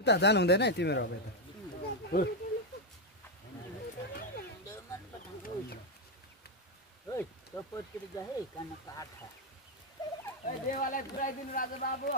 उता जानु हुँदैन है तिमीहरू अब यता देवालाई पुऱ्याइदिनु राजा बाबु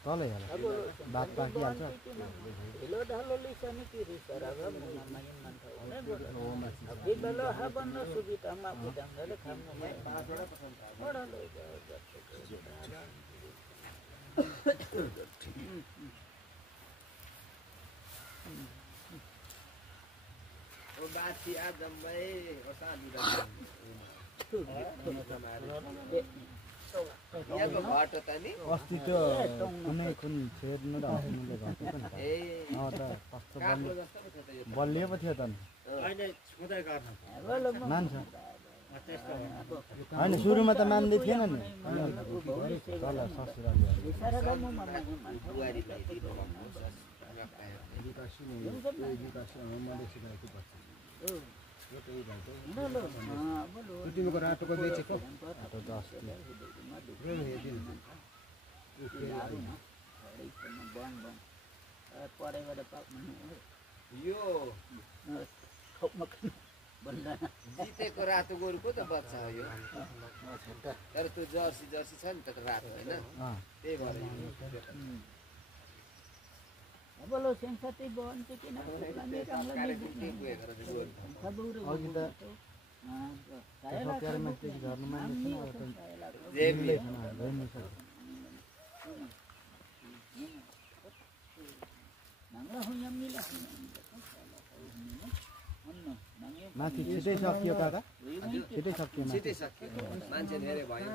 तलै बात पाकिहाल्छ अस्ति त्यो कुनै कुन छेड्नु र हस्पिटलले घटेको नि त कस्तो बलियो पो थियो त मान्छ होइन सुरुमा त मान्दै थिएन नि तल ससुराली तिमीको रातोको बेचेको जितेको रातो गोरुको त बच्चा हो यो तर त्यो जर्सी जर्सी छ नि त रातो होइन त्यही भएर बोलो सेंसती बोन के ना कने कामला नहीं अघि त प्यार मान्छे घरमा मान्छे माथि छिटै सकियो काका छिटै सकियो मान्छे धेरै भयो